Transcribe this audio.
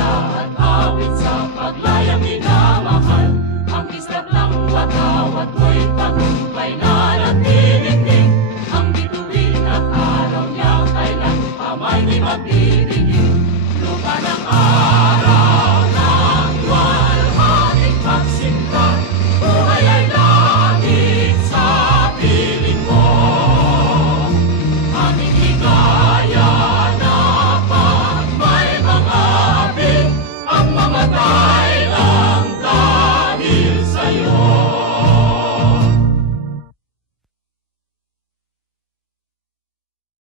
kanta at awit sa paglayang minamahal. Ang kislap ng watawat mo'y tagumpay na